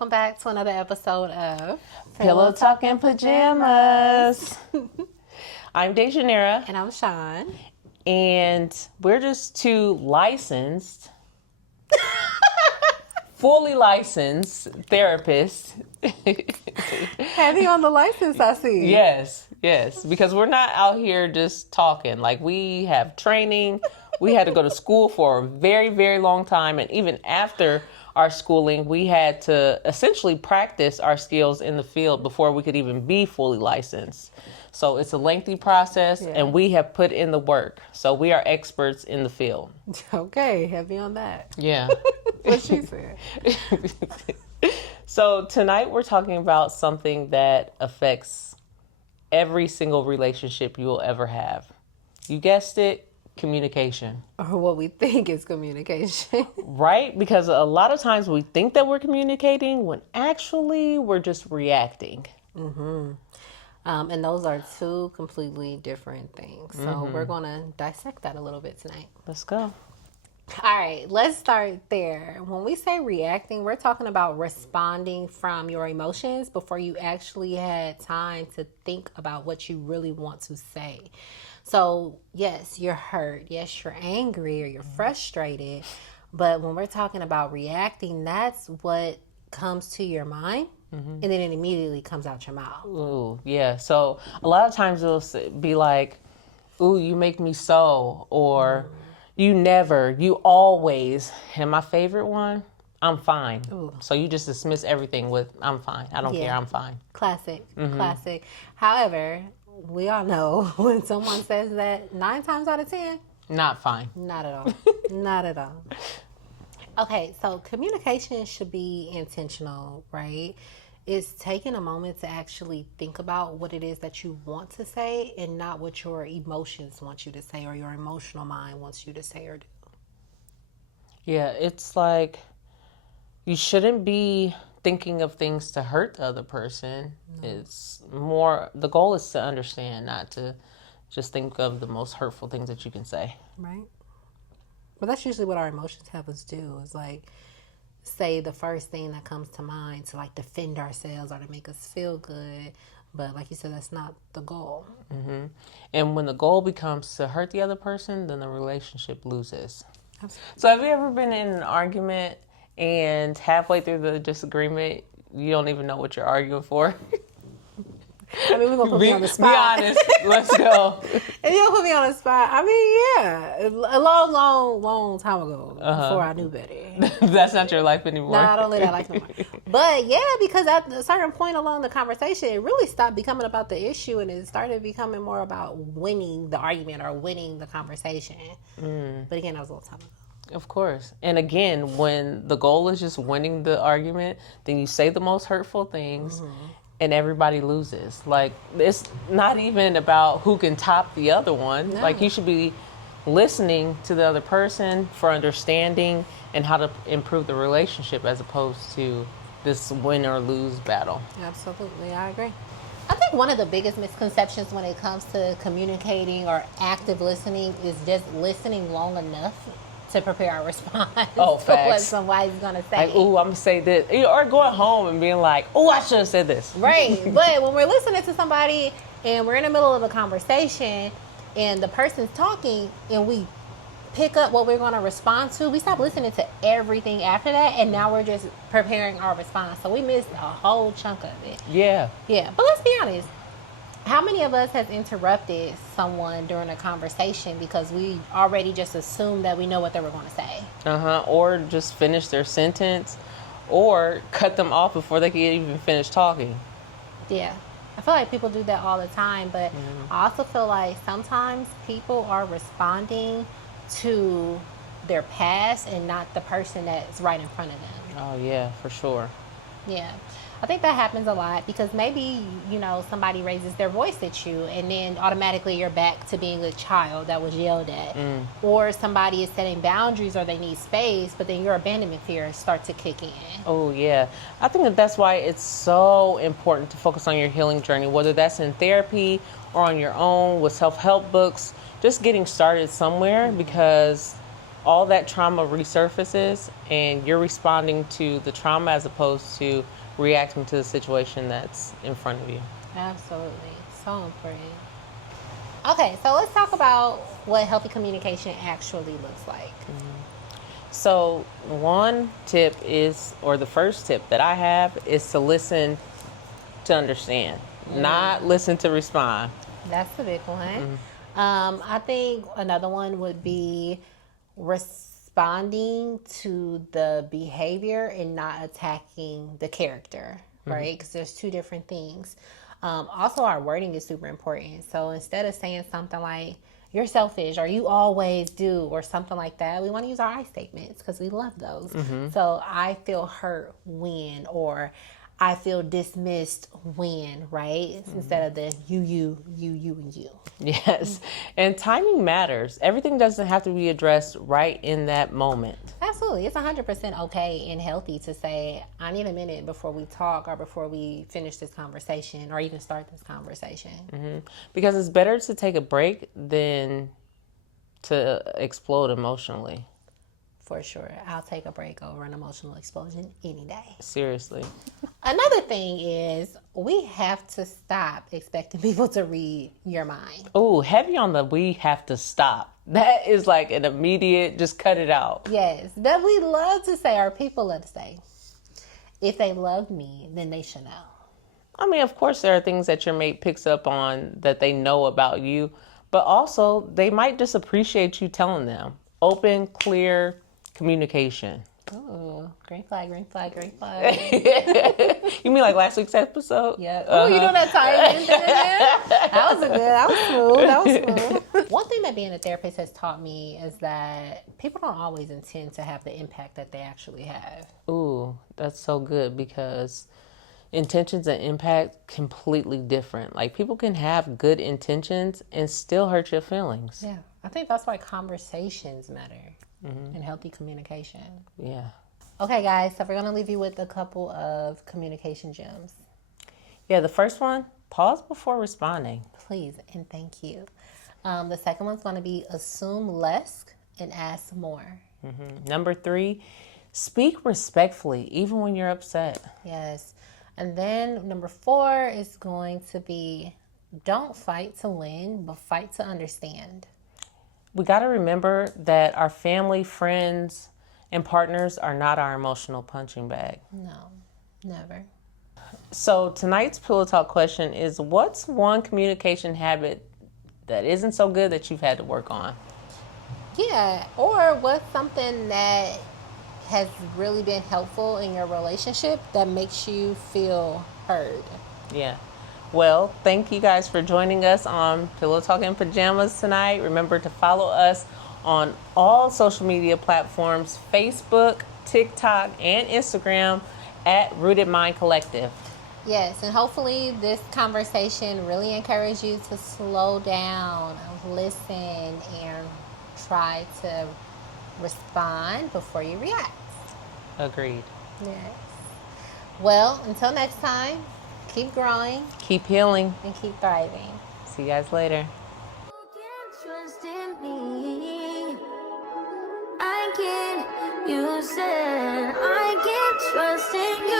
welcome back to another episode of Pillow Talk in Pajamas. I'm Dejanira. And I'm Sean. And we're just two licensed, fully licensed therapists. Heavy on the license, I see. Yes. Because we're not out here just talking. Like, we have training. We had to go to school for a very, very long time. And even after our schooling, we had to essentially practice our skills in the field before we could even be fully licensed. So it's a lengthy process, and we have put in the work. So we are experts in the field. Okay, heavy on that. Yeah. What she said. So tonight we're talking about something that affects every single relationship you will ever have. You guessed it, communication. Or what we think is communication. Right? Because a lot of times we think that we're communicating when actually we're just reacting. Mm-hmm. And those are two completely different things. So we're going to dissect that a little bit tonight. Let's go. All right, let's start there. When we say reacting, we're talking about responding from your emotions before you actually had time to think about what you really want to say. So, yes, you're hurt. Yes, you're angry or you're frustrated. But when we're talking about reacting, that's what comes to your mind. And then it immediately comes out your mouth. Ooh, yeah. So a lot of times it'll be like, ooh, you make me so, or you never, you always. And my favorite one, I'm fine. Ooh. So you just dismiss everything with, I'm fine. I don't care, I'm fine. Classic. However, we all know when someone says that 9 times out of 10, not fine. Not at all. Not at all. Okay, so communication should be intentional, right? It's taking a moment to actually think about what it is that you want to say and not what your emotions want you to say or your emotional mind wants you to say or do. Yeah, it's like you shouldn't be thinking of things to hurt the other person. No. It's more, the goal is to understand, not to just think of the most hurtful things that you can say. Right. But that's usually what our emotions have us do, is like say the first thing that comes to mind to like defend ourselves or to make us feel good. But like you said, that's not the goal. Mm-hmm. And when the goal becomes to hurt the other person, then the relationship loses. Absolutely. So have you ever been in an argument and halfway through the disagreement, you don't even know what you're arguing for? I mean, we're going to put me on the spot. Be honest. Let's go. If you don't put me on the spot, I mean, yeah. A long time ago, before I knew better. That's not your life anymore. No, I don't live that life anymore. But yeah, because at a certain point along the conversation, it really stopped becoming about the issue and it started becoming more about winning the argument or winning the conversation. But again, that was a long time ago. Of course. And again, when the goal is just winning the argument, then you say the most hurtful things. And everybody loses. Like, it's not even about who can top the other one. No. Like, you should be listening to the other person for understanding and how to improve the relationship as opposed to this win or lose battle. Absolutely, I agree. I think one of the biggest misconceptions when it comes to communicating or active listening is just listening long enough to prepare our response. Oh, facts. What somebody's gonna say. Like, ooh, I'm gonna say this. Or going home and being like, oh, I should have said this. Right. But when we're listening to somebody and we're in the middle of a conversation and the person's talking and we pick up what we're gonna respond to, we stop listening to everything after that and now we're just preparing our response. So we missed a whole chunk of it. Yeah. Yeah. But let's be honest. How many of us has interrupted someone during a conversation because we already just assumed that we know what they were going to say? Or just finish their sentence or cut them off before they can even finish talking. Yeah. I feel like people do that all the time, but I also feel like sometimes people are responding to their past and not the person that's right in front of them. Oh, yeah, for sure. Yeah. I think that happens a lot because maybe, somebody raises their voice at you and then automatically you're back to being a child that was yelled at. Or somebody is setting boundaries or they need space, but then your abandonment fears start to kick in. Oh, yeah. I think that's why it's so important to focus on your healing journey, whether that's in therapy or on your own with self-help books, just getting started somewhere because all that trauma resurfaces and you're responding to the trauma as opposed to reacting to the situation that's in front of you. Absolutely. So important. Okay, so let's talk about what healthy communication actually looks like. So, one tip is, or the first tip that I have is to listen to understand, not listen to respond. That's the big one. I think another one would be responding to the behavior and not attacking the character, right? Because there's two different things. Also, our wording is super important. So instead of saying something like, you're selfish or you always do or something like that, we want to use our I statements because we love those. So I feel hurt when, or I feel dismissed when, right? Instead of the you, and you. Yes. And timing matters. Everything doesn't have to be addressed right in that moment. Absolutely. It's 100% okay and healthy to say, I need a minute before we talk or before we finish this conversation or even start this conversation. Because it's better to take a break than to explode emotionally. For sure. I'll take a break over an emotional explosion any day. Seriously. Another thing is we have to stop expecting people to read your mind. Oh, heavy on the we have to stop. That is like an immediate, just cut it out. Yes, that we love to say, or people love to say, if they love me, then they should know. I mean, of course, there are things that your mate picks up on that they know about you, but also they might just appreciate you telling them. Open, clear communication. Oh, green flag, green flag, green flag. You mean like last week's episode? Yeah. Oh, you know that timing thing in there? That was good. That was smooth. One thing that being a therapist has taught me is that people don't always intend to have the impact that they actually have. Ooh, that's so good because intentions and impact completely different. Like people can have good intentions and still hurt your feelings. Yeah. I think that's why conversations matter and healthy communication. Yeah. Okay, guys, so we're going to leave you with a couple of communication gems. Yeah, the first one, pause before responding. Please and thank you. The second one's going to be assume less and ask more. Number 3, speak respectfully, even when you're upset. Yes. And then number 4 is going to be don't fight to win, but fight to understand. We got to remember that our family, friends, and partners are not our emotional punching bag. No, never. So tonight's Pillow Talk question is, what's one communication habit that isn't so good that you've had to work on? Yeah, or what's something that has really been helpful in your relationship that makes you feel heard? Yeah. Well, thank you guys for joining us on Pillow Talk in Pajamas tonight. Remember to follow us on all social media platforms, Facebook, TikTok, and Instagram at Rooted Mind Collective. Yes, and hopefully this conversation really encouraged you to slow down, listen, and try to respond before you react. Agreed. Yes. Well, until next time, keep growing Keep healing. and keep thriving. See you guys later. Trust in me. I can, you said I can trust in you.